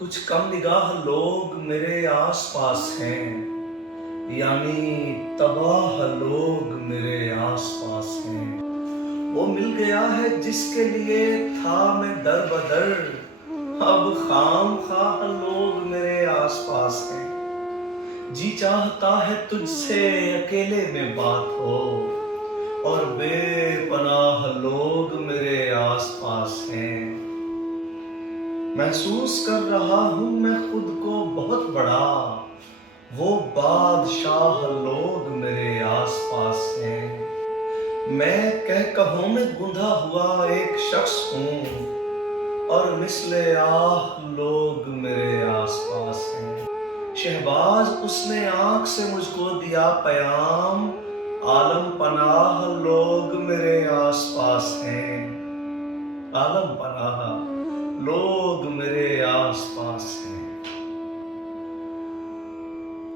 کچھ کم نگاہ لوگ میرے آس پاس ہیں، یعنی تباہ لوگ میرے آس پاس ہیں۔ وہ مل گیا ہے جس کے لیے تھا میں در بدر، اب خام خواہ لوگ میرے آس پاس ہیں۔ جی چاہتا ہے تجھ سے اکیلے میں بات ہو، اور بے پناہ لوگ میرے آس پاس ہیں۔ محسوس کر رہا ہوں میں خود کو بہت بڑا، وہ بادشاہ لوگ میرے آس پاس ہیں۔ میں کہوں میں گندھا ہوا ایک شخص ہوں، اور مثل آہ لوگ میرے آس پاس ہیں۔ شہباز اس نے آنکھ سے مجھ کو دیا پیام، عالم پناہ لوگ میرے آس پاس ہیں۔ عالم پناہ لوگ میرے